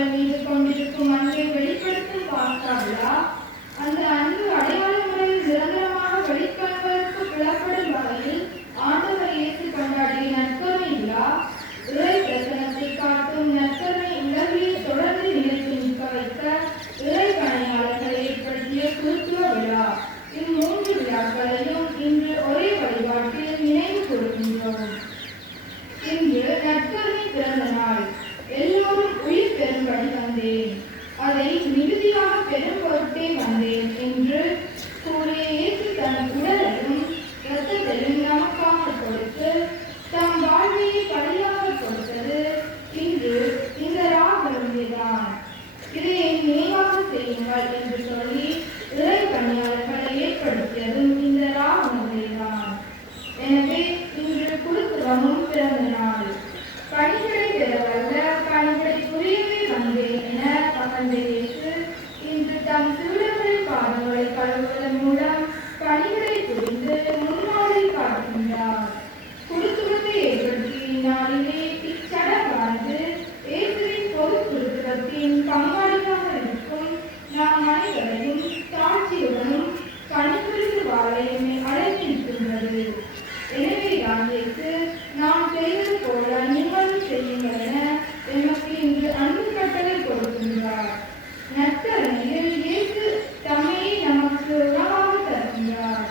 மக்கள் மீது கொண்டிருக்கும் அன்பை வெளிப்படுத்தும் பாஸ்கா விழா அந்த அன்பு அடையாள முறையில் நிரந்தரமாக வெளிக்காண்பதற்கு புலப்படும் வகையில் ஆண்டவர் இயேசு கொண்டாடிய நற்கருணை விழா இறை பிரசனத்தை காட்டும் நற்கருணை உலகிலே தொடர்ந்து நிலைத்து நிற்க வைக்க இறை பணியாளர்களை ஏற்படுத்திய குருத்துவ விழா. இம்மூன்று விழாக்களையும் இன்று ஒரே வழிபாட்டில் நினைவு கூறுகின்றோம். இன்று நற்கருணை பிறந்த நாள். எல்லோரும் உயிர் பெறும்படி வந்தேன், அதை மிகுதியாக பெரும் பொருட்டே வந்தேன் என்று கூறிய இயேசு தன் உடலையும் இரத்தத்தையும் நமக்காக கொடுத்து தம் வாழ்வையை பலியாக கொடுத்தது இன்று இந்த ராகவன்தான். இதை என் நினைவாக செய்யுங்கள் என்று சொல்லி இறை பணியாளர்களை ஏற்படுத்தியதும் இந்த ராகவன்தான். எனவே இன்று குருத்துவமும் பிறந்த நாள். பணிகளை பெறவல்ல, பணிகளை புரியவே வந்தேன் என பகர்ந்த இயேசு இன்று தம் சீடர்களின் பாதங்களை கழுவுவதன் மூலம் பணிகளை புரிந்து முன்மாதிரி காட்டுகின்றார். குருத்துவத்தை ஏற்படுத்திய இந்நாளிலே இச்சடங்கானது இயேசுவின் பொது குருத்துவத்தின் பங்காளியாக இருக்கும் நாம் அனைவரையும் தாட்சியுடனும் பணிபுரிந்து வாழ என்னை அழைக்கின்றது. எனவே இயேசு நாம் செய்வது போல நீங்களும் செய்யுங்கள் என எமக்கு இன்று அன்பு கட்டளை கொடுக்கின்றார். நற்கருணையில் இயேசு தம்மையை நமக்கு உணவாக தருகின்றார்.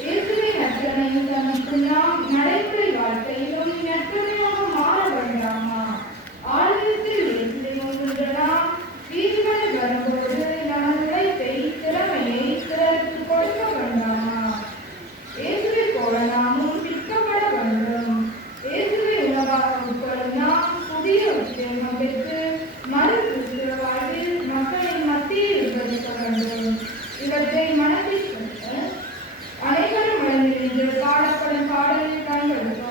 இயேசுவின் நற்கருணையில் தமக்கு நாம் நடைமுறை வாழ்க்கையிலும் நற்கருணையாக மாற வேண்டாமா? ஆலயத்தில் இயேசுவை முன்கின்ற நாம் வீடுகளில் வரும்போது நமது உழைப்பை திறமையை பிறருக்கு கொடுக்க வேண்டாமா? இயேசுவை போல நாமும் திட்டப்பட வேண்டும். இயேசுவை உணவாக உட்கொள்ளும் நாம் புதிய உத்வேகம் பெற்று மறு கிறிஸ்துவ வாழ்வில் மக்களின் மத்தியில் விவரிக்க வேண்டும். இவற்றை மனதில் கொண்டு அனைவரும் வளர்ந்து பாடப்படும் பாடலில் பங்கெடுப்போம்.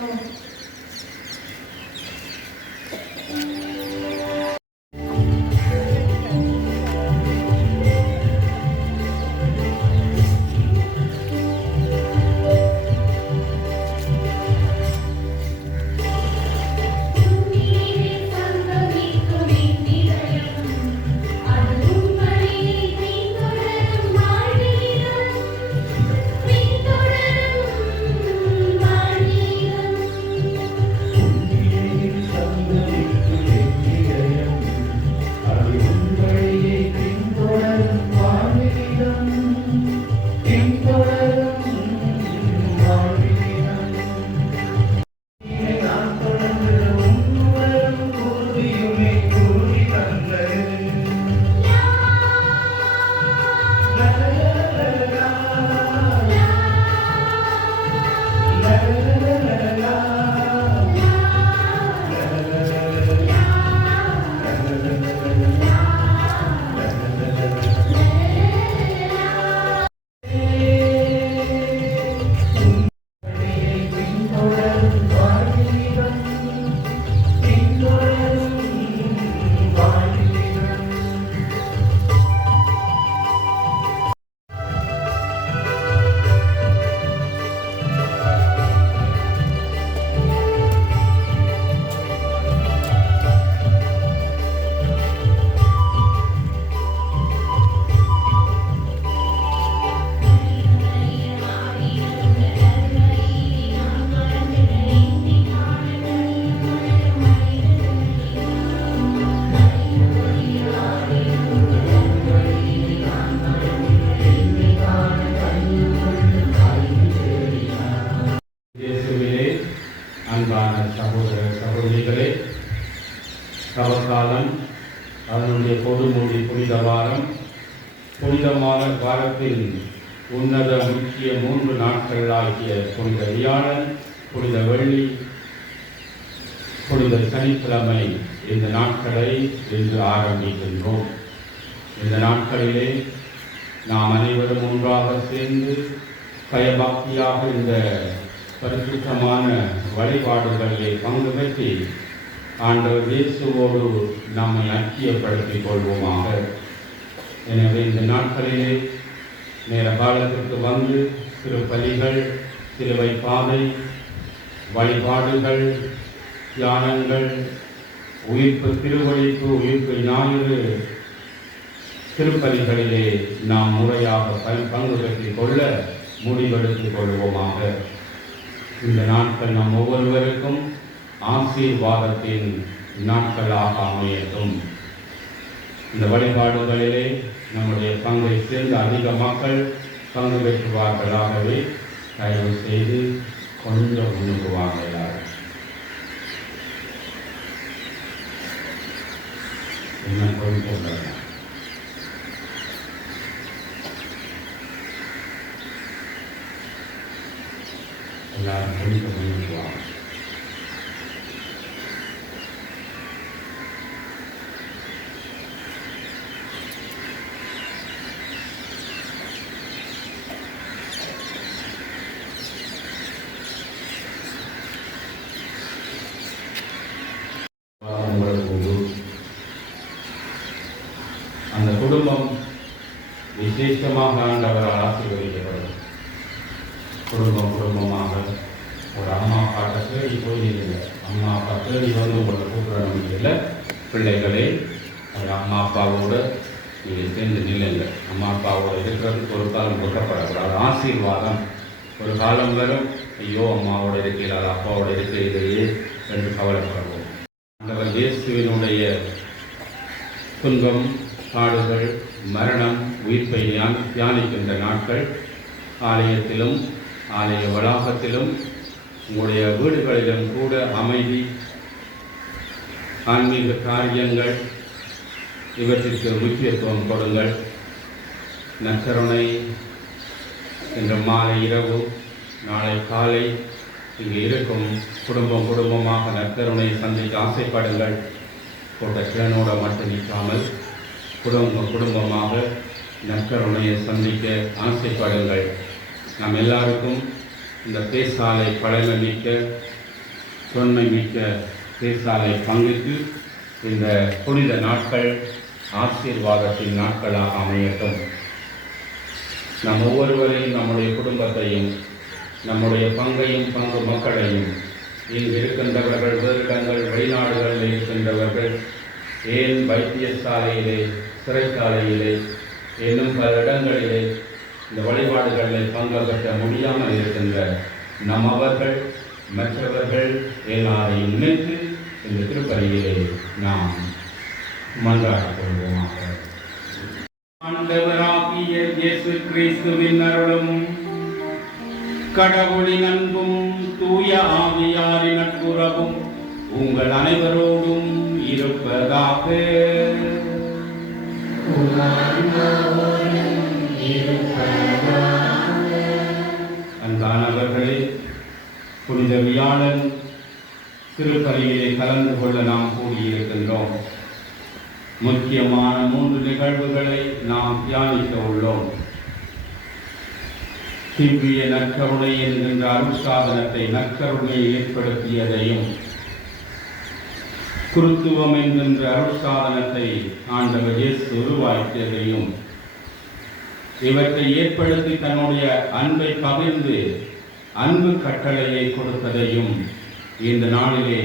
தவக்காலம், அதனுடைய பொதுமொழி புனித வாரம். புனிதமான வாரத்தில் உன்னத முக்கிய 3 நாட்களாகிய புனித வியாழன், புனித வெள்ளி, புனித சனிக்கிழமை இந்த நாட்களை இன்று ஆரம்பிக்கின்றோம். இந்த நாட்களிலே நாம் அனைவரும் ஒன்றாக சேர்ந்து பயபக்தியாக இந்த பரிசுத்தமான வழிபாடுகளிலே பங்கு பெற்றி ஆண்டவர் இயேசுவோடு நம்மை ஐக்கியப்படுத்திக் கொள்வோமாக. எனவே இந்த நாட்களிலே நேர காலத்திற்கு வந்து திருப்பலிகள், சிலுவை பாதை, வழிபாடுகள், தியானங்கள், உயிர்ப்பு திருவழிப்பு உயிர்ப்பு ஞாயிறு திருப்பலிகளிலே நாம் முறையாக பங்கு பெற்றுக் கொள்ள முடிவெடுத்துக் கொள்வோமாக. இந்த நாட்கள் நம் ஒவ்வொருவருக்கும் ஆசீர்வாதத்தின் நாட்களாக அமையட்டும். இந்த வழிபாடுகளிலே நம்முடைய பங்கை சேர்ந்த அதிக மக்கள் பங்கு பெற்றுவார்களாகவே தயவு செய்து கொஞ்சம் முன்னுக்குவாங்க எல்லாரும். என்ன கொஞ்சம் எல்லாரும் கொஞ்சம் முன்னுக்குவாங்க. அந்த குடும்பம் விசேஷமாக ஆண்டவரால் ஆசீர்வதிக்கப்படும். குடும்பமாக ஒரு அம்மா அப்பாட்ட தேடி போயிருந்தீங்க. அம்மா அப்பா தேடி வந்து உங்களை கூப்பிட முடியல. பிள்ளைகளே ஒரு அம்மா அப்பாவோடு நீங்கள் சேர்ந்து நில்லுங்க. அம்மா அப்பாவோட இருக்கிறதுக்கு ஒரு காலம் கொட்டப்படக்கூடாது. ஆசீர்வாதம் ஒரு காலம் வரும், ஐயோ அம்மாவோட இருக்கிறார் அப்பாவோட இருக்கிறதையே என்று கவலைப்படுவோம். ஆண்டவர் இயேசுவினுடைய துன்பம், பாடுகள், மரணம், உயிர்ப்பை தியானிக்கின்ற நாட்கள் ஆலயத்திலும் ஆலய வளாகத்திலும் உங்களுடைய வீடுகளிலும் கூட அமைதி, ஆன்மீக காரியங்கள் இவற்றிற்கு முக்கியத்துவம் கொடுங்கள். நற்கருணை இன்று மாலை இரவு நாளை காலை இங்கே இருக்கும் குடும்பமாக நற்கருணை சந்திக்க ஆசைப்படுங்கள். போட்ட கிழனோட மட்டும் நிற்காமல் குடும்பமாக நற்கருணையை சந்திக்க ஆசைப்படுங்கள். நாம் எல்லாருக்கும் இந்த பேசாலை பழமை மிக்க தொன்மை மிக்க பேசாலை பங்குக்கு இந்த புனித நாட்கள் ஆசீர்வாதத்தின் நாட்களாக அமையட்டும். நம் ஒவ்வொருவரையும், நம்முடைய குடும்பத்தையும், நம்முடைய பங்கையும் பங்கு மக்களையும், இங்கு இருக்கின்றவர்கள், வேறு இடங்கள் வெளிநாடுகளில் இருக்கின்றவர்கள், ஏன் வைத்தியசாலையிலே, சிறைச்சாலையிலே, இன்னும் பல இடங்களிலே இந்த வழிபாடுகளில் பங்கு பெற்ற முடியாமல் இருக்கின்ற நம்மவர்கள், மற்றவர்கள் எல்லாரையும் நினைத்து இந்த திருப்பலியிலே நாம் மன்றாடிக் கொள்வோமாக. ஆண்டவராகிய இயேசு கிறிஸ்துவின் அருளும் கடவுளின் அன்பும் தூய ஆவியாரின் நட்புறவும் உங்கள் அனைவரோடும் இருப்பதாக. அன்பானவர்களே, புனித வியாழன் திருப்பலியிலே கலந்து கொள்ள நாம் கூடியிருக்கின்றோம். முக்கியமான 3 நிகழ்வுகளை நாம் தியானிக்க உள்ளோம். திவ்ய நற்கருணை என்கின்ற அருட்சாதனத்தை நற்கருணையை ஏற்படுத்தியதையும், குருத்துவம் என்கின்ற அருட்சாதனத்தை ஆண்டவர் இயேசு உருவாக்கியதையும், இவற்றை ஏற்படுத்தி தன்னுடைய அன்பை பகிர்ந்து அன்பு கட்டளையை கொடுத்ததையும் இந்த நாளிலே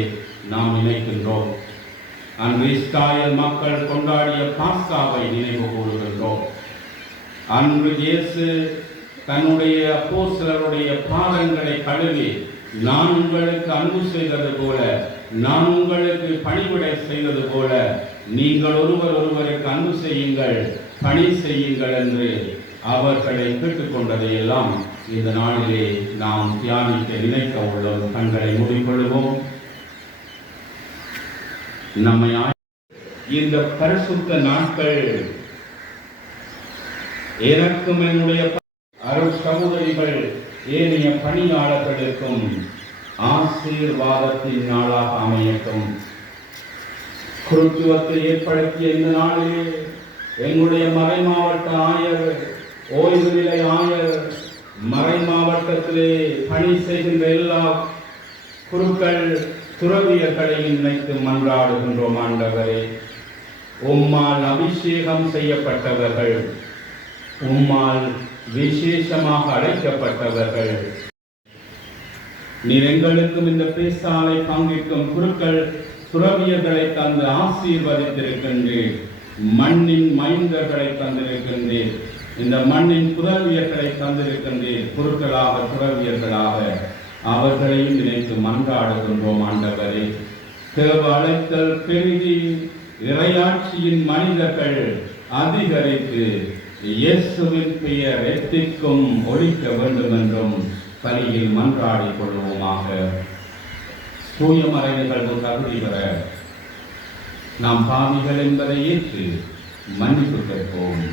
நாம் நினைக்கின்றோம். அன்று இஸ்ராயேல் மக்கள் கொண்டாடிய பாஸ்காவை நினைவு கூறுகின்றோம். அன்று இயேசு தன்னுடைய அப்போஸ்தலருடைய பாதங்களை கழுவி, நான் உங்களுக்கு அன்பு செய்தது போல, நான் உங்களுக்கு பணிவிடை செய்தது போல நீங்கள் ஒருவருக்கு அன்பு செய்யுங்கள், பணி செய்யுங்கள் என்று அவர்களை கேட்டுக்கொண்டதையெல்லாம் இந்த நாளிலே நாம் தியானிக்க நினைக்க உள்ளோம். கண்களை மூடிக்கொள்வோம். நம்மை இந்த பரிசுத்த நாட்கள் எனக்கும் என்னுடைய அருள் சகோதரிகள் ஏனைய பணியாளர்களுக்கும் ஆசீர்வாதத்தின் நாளாக அமையட்டும். குருத்துவத்தை ஏற்படுத்திய இந்த நாளிலே எங்களுடைய மறை மாவட்ட ஆயர், ஓய்வு நிலை ஆயர், மறை மாவட்டத்திலே பணி செய்கின்ற எல்லா குருக்கள், துறவியர்களையும் நினைத்து மன்றாடுகின்றோம். ஆண்டவரே, உம்மால் அபிஷேகம் செய்யப்பட்டவர்கள், உம்மால் விசேஷமாக அழைக்கப்பட்டவர்கள், நீர் எங்களுக்கும் இந்த பேசாலை பங்கிற்கும் குருக்கள், துறவியர்களை தந்து ஆசீர்வதித்திருக்கின்றீர். மண்ணின் மைந்தர்களை தந்திருக்கின்றீர். இந்த மண்ணின் புதல்வியர்களை தந்திருக்கின்றீர். குருக்களாக துறவியர்களாக அவர்களையும் நினைத்து மன்றாடுகின்றோம் ஆண்டவரே. தேவ அழைத்தல் பெருகி இறையாட்சியின் மனிதர்கள் அதிகரித்து இயேசுவின் பெயர் எத்திக்கும் ஒழிக்க வேண்டும் என்றும் பலியில் மன்றாடிக் கொள்வோமாக. தூயமறை நிகழ்வு தகுதி பெற நாம் பாவிகள் என்பதை ஏற்று மன்னிப்பு கேட்போம்.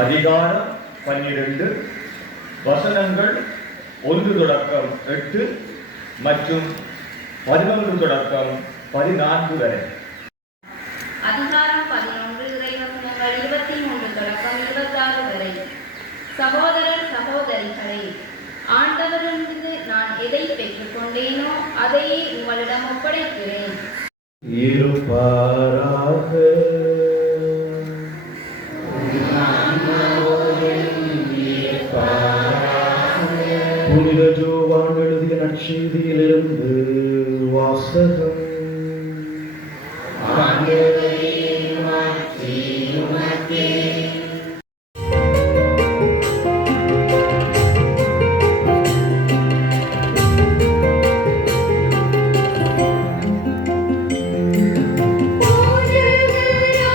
அதிகாரம் 12 வசனங்கள் 1 தொடக்கம் 8 மற்றும் 11 தொடக்கம் 14 வரை. அதிகாரம் 11 இறைவசனங்கள் 23 தொடக்கம் 26 வரை. சகோதரர் சகோதரிகளே, ஆண்டவரிடமிருந்து நான் எதை பெற்றுக் கொண்டேனோ அதையே உங்களிடம் ஒப்படைக்கிறேன். புனித ஜோவான் எழுதிய நற்செய்தியிலிருந்து வாசகம். போதகராகிய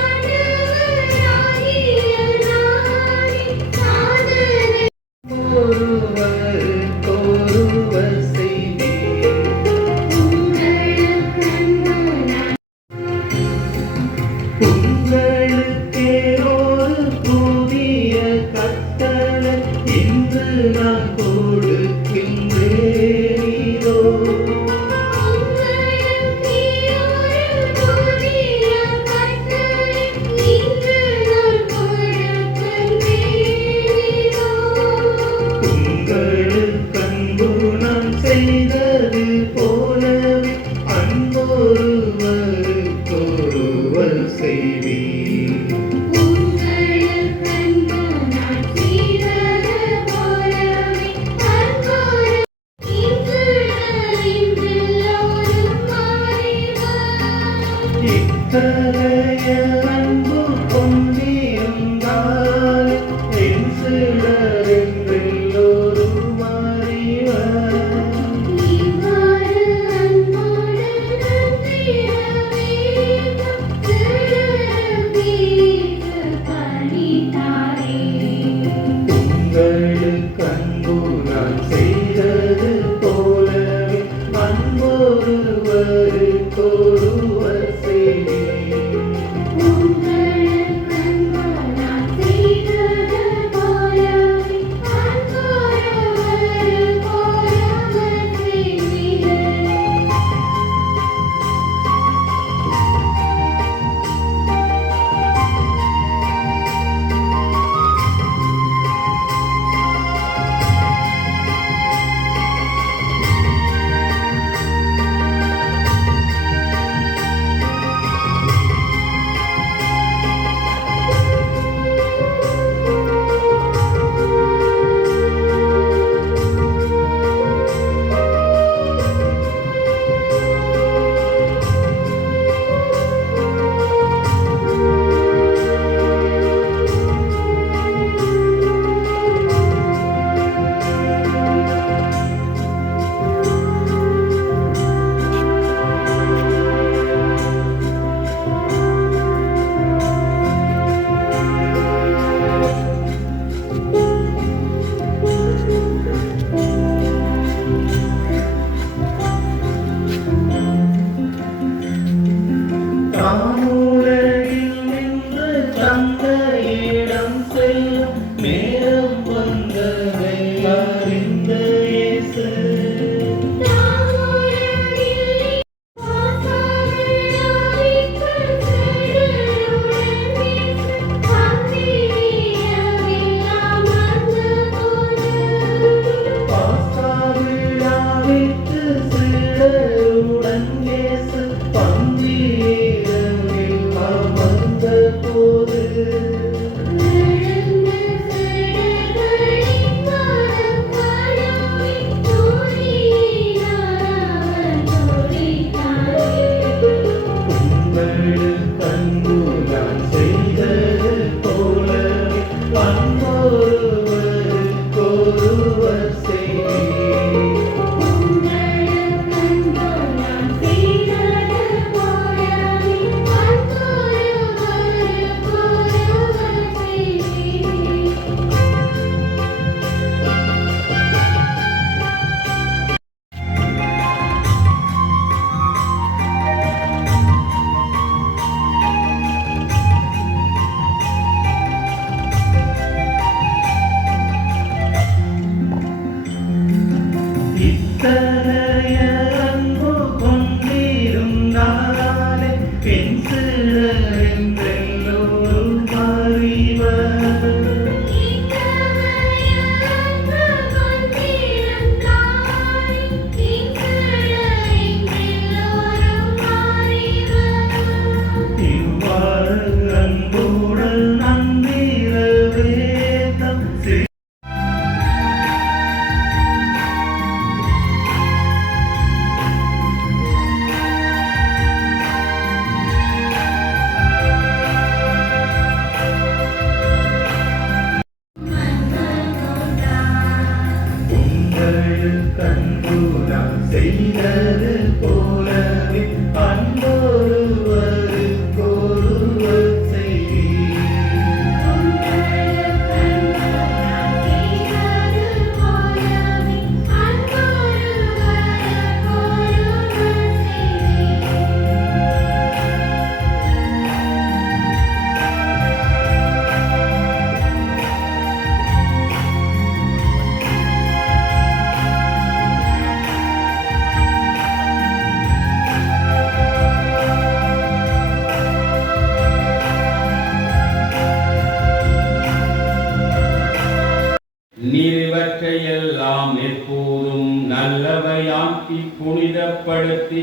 இவற்றையெல்லாம் எப்போதும் நல்லவையாக்கி புனிதப்படுத்தி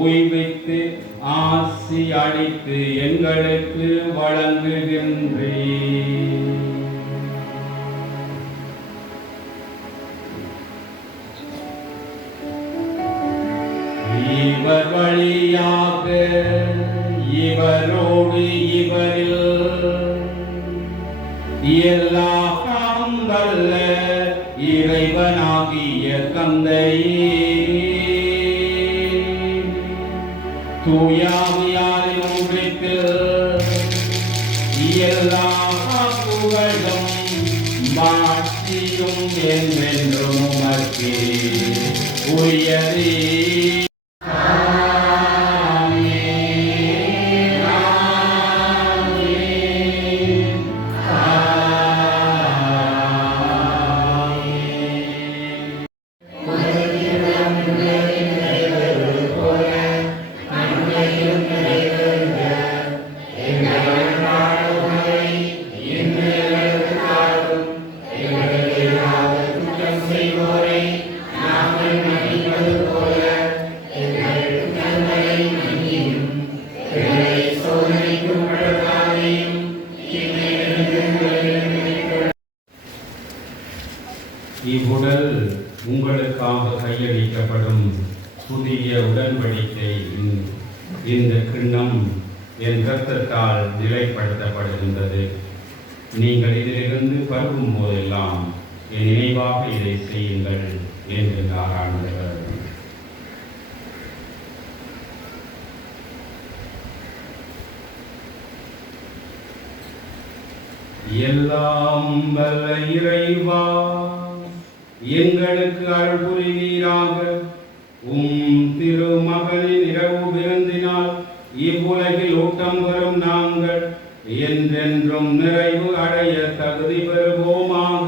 உய்வித்து ஆசி அளித்து எங்களுக்கு வழங்குகின்றீர். இவர் வழியாக இவரோடு இவரில் எல்லாம் வல்ல இறைவனாகிய தந்தையே, தூயாவியாரின் ஒன்றிப்பில் எல்லா புகழும் மாட்சியும் என்றென்றும் உமக்கே உரியதே. இவ்வுடல் உங்களுக்காக கையளிக்கப்படும் புதிய உடன்படிக்கை. இந்த கிண்ணம் என் இரத்தத்தால் நிலைப்படுத்தப்படுகின்றது. நீங்கள் இதிலிருந்து பருகும் போதெல்லாம் என் நினைவாக இதை செய்யுங்கள் என்கிறார் ஆண்டவர். எல்லாம் வல்ல இறைவா, எங்களுக்கு அருள் புரிவீராக. திருமகனின் இரவு விருந்தினால் இவ்வுலகில் ஊட்டம் பெறும் நாங்கள் என்றென்றும் நிறைவு அடைய தகுதி பெறுவோமாக.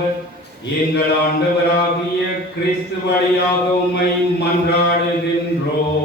எங்கள் ஆண்டவராகிய கிறிஸ்து வழியாக உம்மை மன்றாடுகின்றோம்.